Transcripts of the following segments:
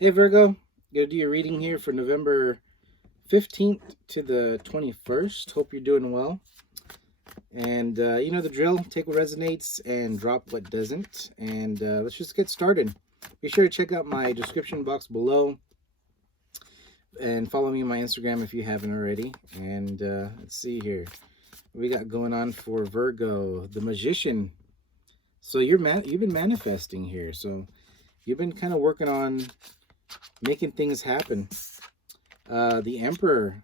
Hey Virgo, gonna do your reading here for November 15th to the 21st. Hope you're doing well. And you know the drill, take what resonates and drop what doesn't. And let's just get started. Be sure to check out my description box below and follow me on my Instagram if you haven't already. And let's see here. What we got going on for Virgo, the Magician. So you've been manifesting here. So you've been kind of working on making things happen. The Emperor.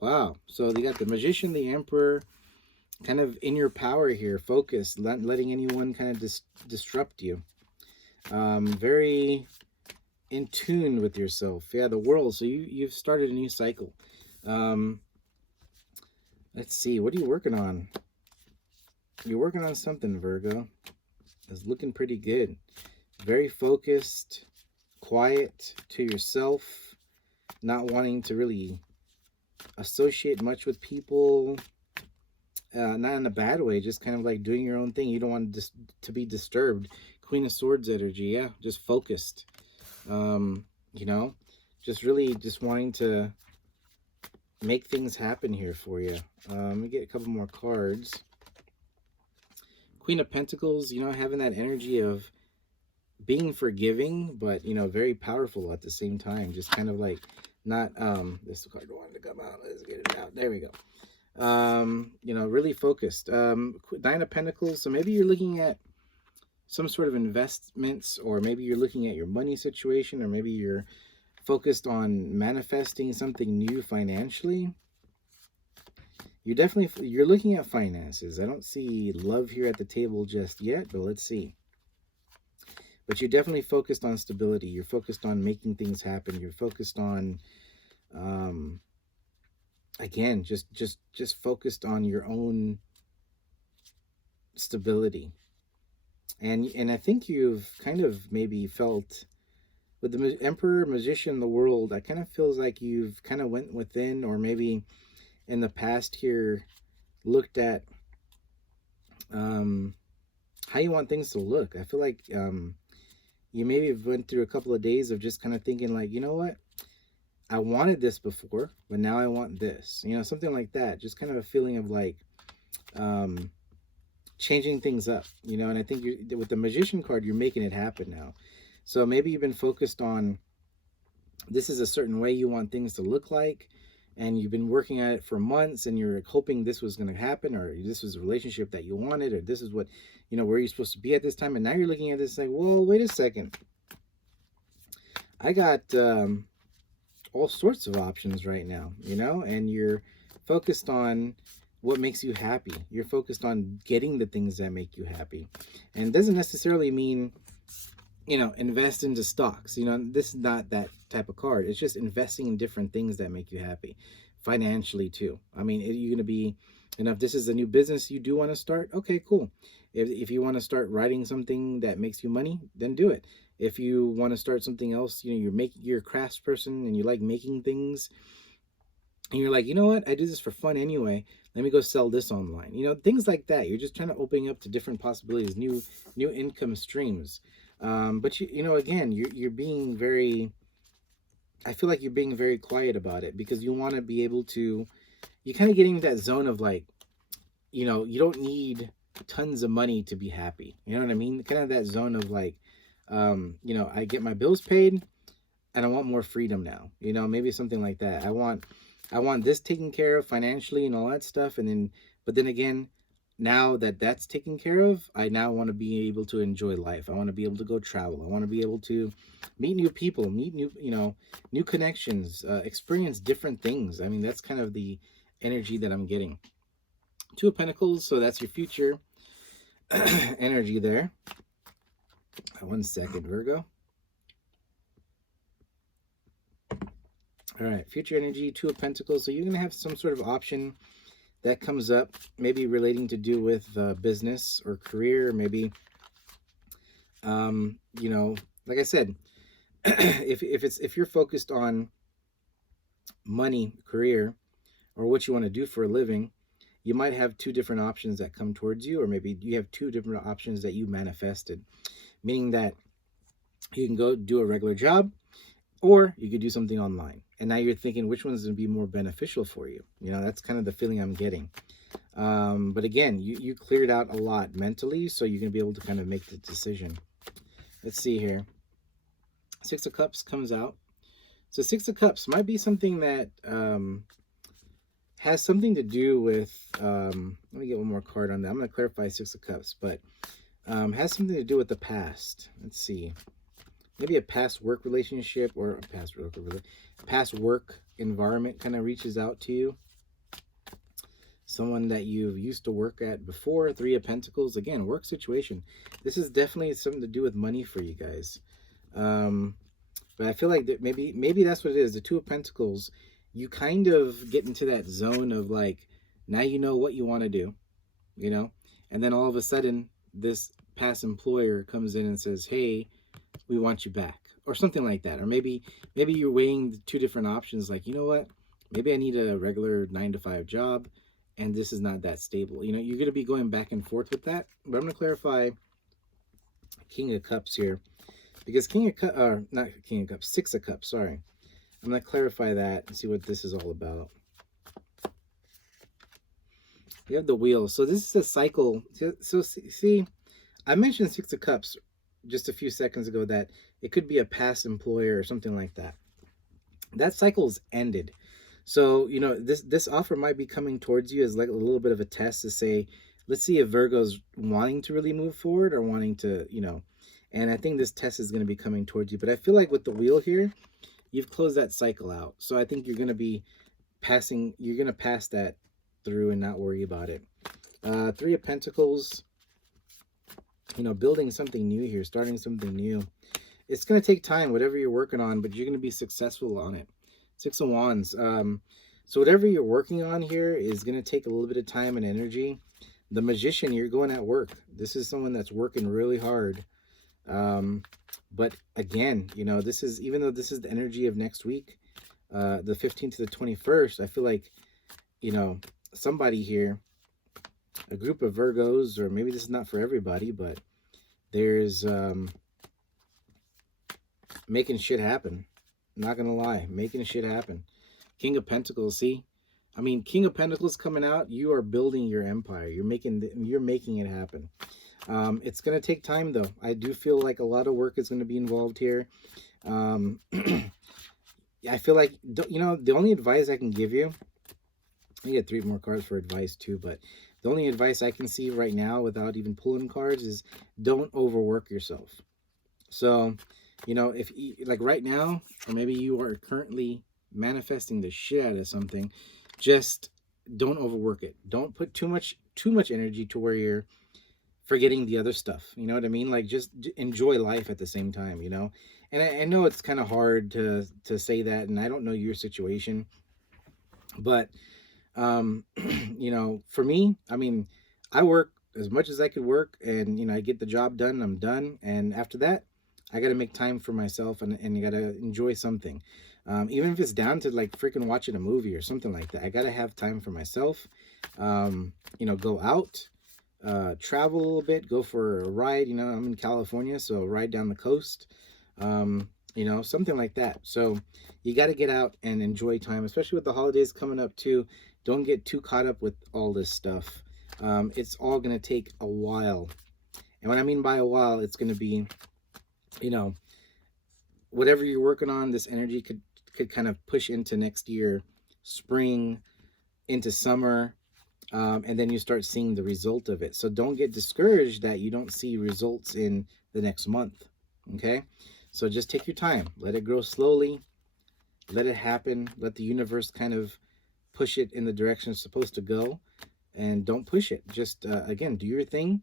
Wow. So you got the Magician, the Emperor, kind of in your power here. Focus, not letting anyone kind of disrupt you. Very in tune with yourself. Yeah, the world. So you've started a new cycle. Let's see. What are you working on? You're working on something, Virgo. It's looking pretty good. Very focused, quiet to yourself, not wanting to really associate much with people, not in a bad way, just kind of like doing your own thing. You don't want to be disturbed. Queen of Swords energy, yeah, just focused. You know, just really just wanting to make things happen here for you. Let me get a couple more cards. Queen of Pentacles, you know, having that energy of being forgiving, but, you know, very powerful at the same time. Just kind of like not, this card wanted to come out. Let's get it out. There we go. You know, really focused. Nine of Pentacles. So maybe you're looking at some sort of investments, or maybe you're looking at your money situation, or maybe you're focused on manifesting something new financially. You're looking at finances. I don't see love here at the table just yet, but let's see. But you're definitely focused on stability. You're focused on making things happen. You're focused on, again, just focused on your own stability. And I think you've kind of maybe felt with the Emperor, Magician, the world, I kind of feels like you've kind of went within, or maybe in the past here looked at how you want things to look. I feel like you maybe went through a couple of days of just kind of thinking like, you know what? I wanted this before, but now I want this. You know, something like that. Just kind of a feeling of like changing things up, you know. And I think with the Magician card, you're making it happen now. So maybe you've been focused on, this is a certain way you want things to look like, and you've been working at it for months, and you're hoping this was going to happen, or this was a relationship that you wanted, or this is what, you know, where you're supposed to be at this time. And now you're looking at this like, well, wait a second. I got all sorts of options right now, you know, and you're focused on what makes you happy. You're focused on getting the things that make you happy. And it doesn't necessarily mean, you know, invest into stocks. You know, this is not that type of card. It's just investing in different things that make you happy financially too. I mean, you're going to be, you know, if this is a new business you do want to start, okay, cool. If you want to start writing something that makes you money, then do it. If you want to start something else, you know, you're a crafts person and you like making things, and you're like, you know what, I do this for fun anyway, let me go sell this online. You know, things like that. You're just trying to open up to different possibilities, new income streams. But you know, again, you're being very, I feel like you're being very quiet about it, because you want to be able to, you're kind of getting into that zone of like, you know, you don't need tons of money to be happy. You know what I mean? Kind of that zone of like, you know, I get my bills paid and I want more freedom now. You know, maybe something like that. I want this taken care of financially and all that stuff. And then, but then again, now that that's taken care of, I now want to be able to enjoy life. I want to be able to go travel. I want to be able to meet new people, meet new, you know, new connections, experience different things. I mean, that's kind of the energy that I'm getting. Two of Pentacles, so that's your future energy there. 1 second, Virgo. All right, future energy, Two of Pentacles. So you're going to have some sort of option that comes up, maybe relating to do with business or career, maybe, you know, like I said, if you're focused on money, career, or what you want to do for a living, you might have two different options that come towards you, or maybe you have two different options that you manifested, meaning that you can go do a regular job, Or you could do something online. And now you're thinking which one's going to be more beneficial for you. You know, that's kind of the feeling I'm getting. But again, you cleared out a lot mentally, so you're going to be able to kind of make the decision. Let's see here. Six of Cups comes out. So Six of Cups might be something that has something to do with, let me get one more card on that. I'm going to clarify Six of Cups, but has something to do with the past. Let's see. Maybe a past work relationship or a past work environment kind of reaches out to you. Someone that you've used to work at before. Three of Pentacles. Again, work situation. This is definitely something to do with money for you guys. But I feel like that maybe that's what it is. The Two of Pentacles, you kind of get into that zone of like, now you know what you want to do, you know? And then all of a sudden, this past employer comes in and says, hey, we want you back, or something like that. Or maybe you're weighing the two different options, like, you know what, maybe I need a regular 9-to-5 job, and this is not that stable. You know, you're going to be going back and forth with that. But I'm going to clarify King of Cups here, because King of Cups, not King of Cups, Six of Cups, sorry. I'm going to clarify that and see what this is all about. We have the Wheel. So this is a cycle. So see, I mentioned Six of Cups just a few seconds ago, that it could be a past employer or something like that. That cycle's ended. So, you know, this offer might be coming towards you as like a little bit of a test to say, let's see if Virgo's wanting to really move forward or wanting to, you know, and I think this test is going to be coming towards you. But I feel like with the Wheel here, you've closed that cycle out. So I think you're going to be you're going to pass that through and not worry about it. Three of Pentacles, you know, building something new here, starting something new. It's going to take time, whatever you're working on, but you're going to be successful on it. Six of Wands. So whatever you're working on here is going to take a little bit of time and energy. The Magician, you're going at work. This is someone that's working really hard. But again, you know, this is, even though this is the energy of next week, the 15th to the 21st, I feel like, you know, somebody here, a group of Virgos, or maybe this is not for everybody, but there's making shit happen. I'm not gonna lie, making shit happen. King of Pentacles, see? I mean, King of Pentacles coming out, you are building your empire. You're making it happen. It's gonna take time though. I do feel like a lot of work is gonna be involved here. I feel like, you know, the only advice I can give you, I get 3 more cards for advice too, but the only advice I can see right now without even pulling cards is don't overwork yourself. So, you know, if like right now, or maybe you are currently manifesting the shit out of something, just don't overwork it. Don't put too much energy to where you're forgetting the other stuff. You know what I mean? Like, just enjoy life at the same time, you know? And I know it's kind of hard to say that, and I don't know your situation, but you know, for me, I mean, I work as much as I could work, and, you know, I get the job done, I'm done. And after that, I got to make time for myself, and you got to enjoy something. Even if it's down to like freaking watching a movie or something like that, I got to have time for myself. You know, go out, travel a little bit, go for a ride. You know, I'm in California, so ride down the coast, you know, something like that. So you got to get out and enjoy time, especially with the holidays coming up too. Don't get too caught up with all this stuff. It's all going to take a while. And what I mean by a while, it's going to be, you know, whatever you're working on, this energy could kind of push into next year, spring, into summer, and then you start seeing the result of it. So don't get discouraged that you don't see results in the next month, okay? So just take your time. Let it grow slowly. Let it happen. Let the universe kind of push it in the direction it's supposed to go, and don't push it. Just, again, do your thing.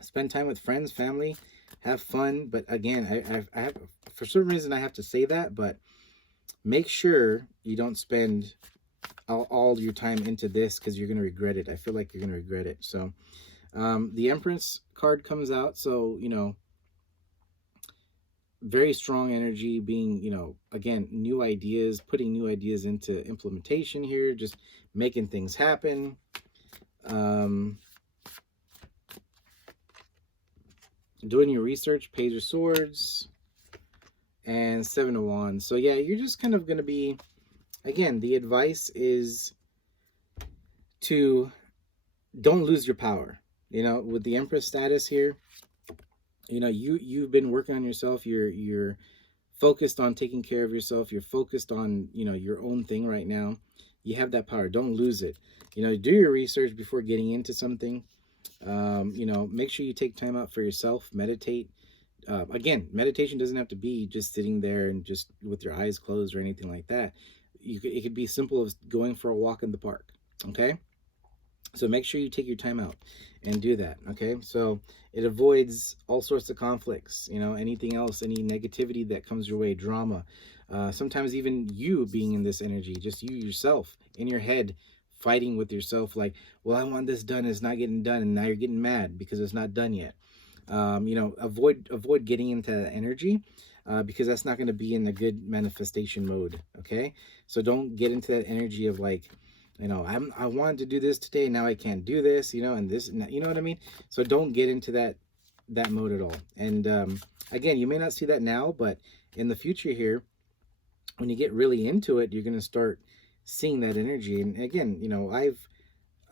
Spend time with friends, family, have fun. But again, I have, for certain reason, I have to say that, but make sure you don't spend all your time into this, because you're going to regret it. I feel like you're going to regret it. So the Empress card comes out. So, you know, very strong energy, being, you know, again, new ideas, putting new ideas into implementation here, just making things happen. Doing your research, Page of Swords, and Seven of Wands. So yeah, you're just kind of going to be, again, the advice is to don't lose your power. With the Empress status here, you've been working on yourself. You're focused on taking care of yourself. You're focused on, your own thing right now. You have that power. Don't lose it. Do your research before getting into something. Make sure you take time out for yourself. Meditate. Again, meditation doesn't have to be just sitting there and just with your eyes closed or anything like that. It could be simple as going for a walk in the park. Okay. So make sure you take your time out and do that. Okay. So it avoids all sorts of conflicts, anything else, any negativity that comes your way, drama. Sometimes even you being in this energy, just you yourself in your head, fighting with yourself like, well, I want this done, it's not getting done, and now you're getting mad because it's not done yet. Avoid getting into that energy, because that's not going to be in a good manifestation mode. Okay. So don't get into that energy of like, I wanted to do this today, now I can't do this, and this, you know what I mean? So don't get into that mode at all. And again, you may not see that now, but in the future here, when you get really into it, you're going to start seeing that energy. And again,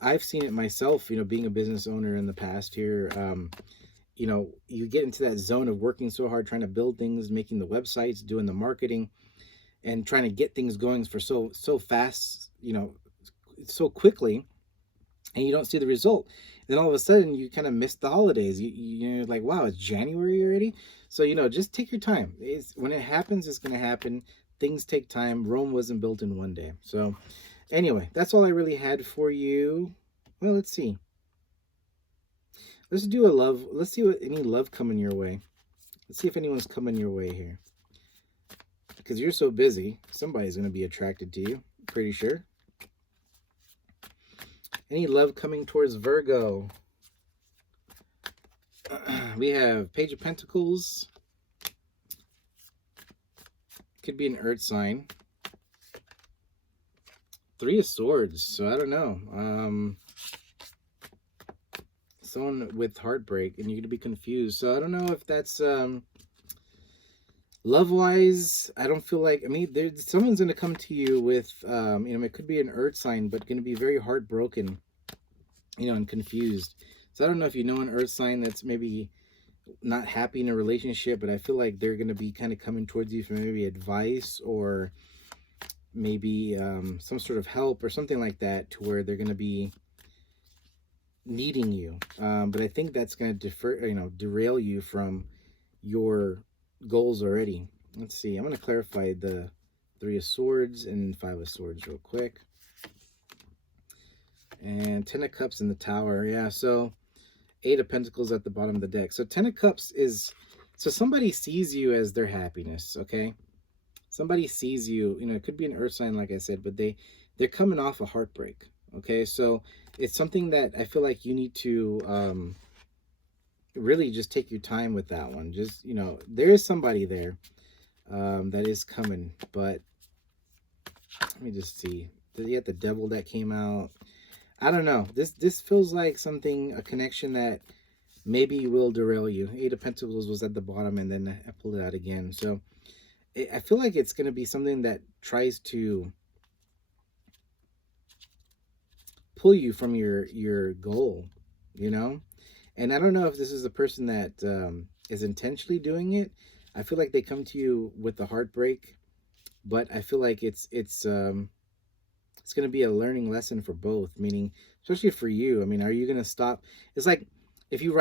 I've seen it myself, being a business owner in the past here. You get into that zone of working so hard, trying to build things, making the websites, doing the marketing, and trying to get things going for so fast, so quickly, and you don't see the result. Then all of a sudden you kind of miss the holidays. You're like, wow, it's January already. So just take your time. When it happens, it's going to happen. Things take time. Rome wasn't built in one day. So anyway, that's all I really had for you. Well, let's see. Let's do a love. Let's see what any love coming your way. Let's see if anyone's coming your way here. Because you're so busy, somebody's going to be attracted to you. Pretty sure. Any love coming towards Virgo? We have Page of Pentacles. Could be an earth sign. Three of Swords. So I don't know. Someone with heartbreak, and you're gonna be confused. So I don't know if that's love-wise. I don't feel like. I mean, someone's gonna come to you with it could be an earth sign, but gonna be very heartbroken, and confused. So I don't know if you know an earth sign that's maybe not happy in a relationship, but I feel like they're going to be kind of coming towards you for maybe advice or maybe some sort of help or something like that, to where they're going to be needing you. But I think that's going to derail you from your goals already. Let's see. I'm going to clarify the Three of Swords and Five of Swords real quick. And Ten of Cups in the Tower. Yeah, so Eight of Pentacles at the bottom of the deck. So Ten of Cups is, so somebody sees you as their happiness, okay? Somebody sees you, it could be an earth sign, like I said, but they're coming off a heartbreak, okay? So it's something that I feel like you need to really just take your time with that one. Just, there is somebody there that is coming, but let me just see. You have the Devil that came out. I don't know. This feels like a connection that maybe will derail you. Eight of Pentacles was at the bottom, and then I pulled it out again. So I feel like it's going to be something that tries to pull you from your goal, And I don't know if this is a person that is intentionally doing it. I feel like they come to you with the heartbreak, but I feel like it's going to be a learning lesson for both, meaning, especially for you. I mean, are you going to stop? It's like if you're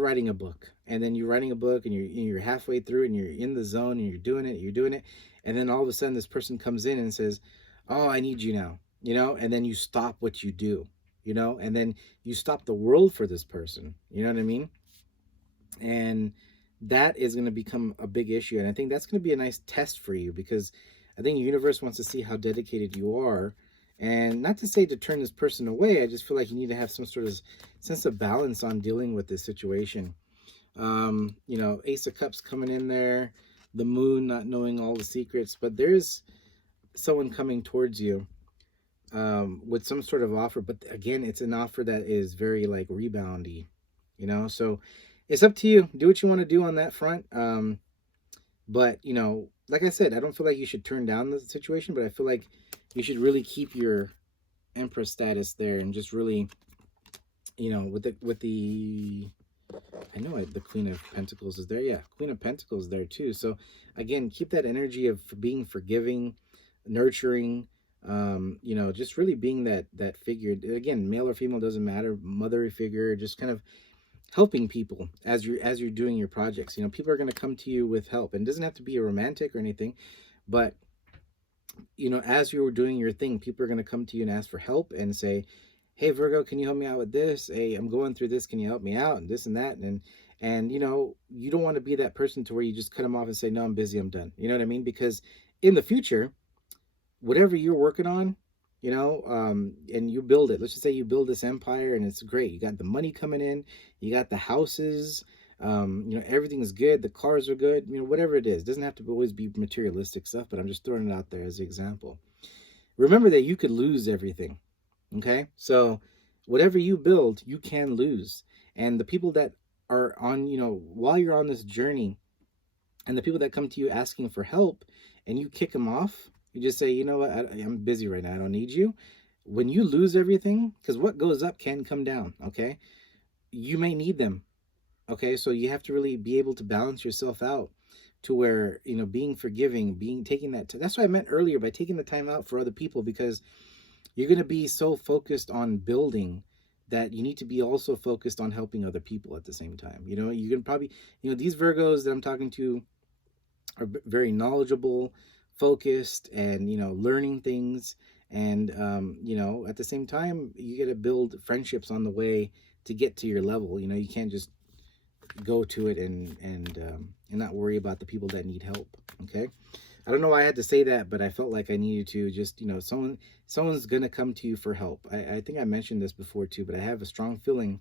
writing a book, and then you're writing a book and you're halfway through and you're in the zone and you're doing it. And then all of a sudden this person comes in and says, oh, I need you now, and then you stop what you do, and then you stop the world for this person. You know what I mean? And that is going to become a big issue. And I think that's going to be a nice test for you, because I think the universe wants to see how dedicated you are. And not to say to turn this person away, I just feel like you need to have some sort of sense of balance on dealing with this situation. Ace of Cups coming in there, the Moon not knowing all the secrets, but there's someone coming towards you with some sort of offer. But again, it's an offer that is very like reboundy, so it's up to you. Do what you want to do on that front. But, like I said, I don't feel like you should turn down the situation, but I feel like you should really keep your Empress status there and just really, with the I know the Queen of Pentacles is there. Yeah, Queen of Pentacles there too. So again, keep that energy of being forgiving, nurturing, just really being that figure. Again, male or female doesn't matter. Mother figure, just kind of helping people as you're doing your projects. People are going to come to you with help, and it doesn't have to be a romantic or anything, but as you're doing your thing, people are going to come to you and ask for help and say, hey Virgo, can you help me out with this? Hey, I'm going through this, can you help me out? And this and that. And you don't want to be that person to where you just cut them off and say, no, I'm busy, I'm done. You know what I mean? Because in the future, whatever you're working on, and you build it, let's just say you build this empire and it's great, you got the money coming in, you got the houses, everything's good, the cars are good, whatever it is, it doesn't have to always be materialistic stuff, but I'm just throwing it out there as an example. Remember that you could lose everything. Okay, so whatever you build, you can lose. And the people that are on, while you're on this journey, and the people that come to you asking for help, and you kick them off, you just say, you know what, I'm busy right now, I don't need you. When you lose everything, because what goes up can come down, okay? You may need them, okay? So you have to really be able to balance yourself out to where, being forgiving, taking that, that's what I meant earlier by taking the time out for other people, because you're going to be so focused on building that you need to be also focused on helping other people at the same time. You can probably, these Virgos that I'm talking to are very knowledgeable, focused, and, learning things. And, at the same time, you got to build friendships on the way to get to your level. You can't just go to it and not worry about the people that need help. Okay. I don't know why I had to say that, but I felt like I needed to just, someone's going to come to you for help. I think I mentioned this before too, but I have a strong feeling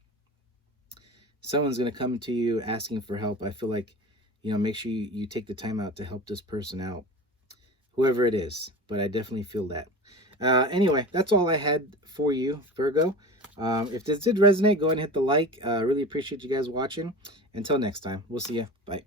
someone's going to come to you asking for help. I feel like, make sure you take the time out to help this person out, whoever it is, but I definitely feel that. Anyway, that's all I had for you, Virgo. If this did resonate, go ahead and hit the like. Really appreciate you guys watching. Until next time, we'll see you. Bye.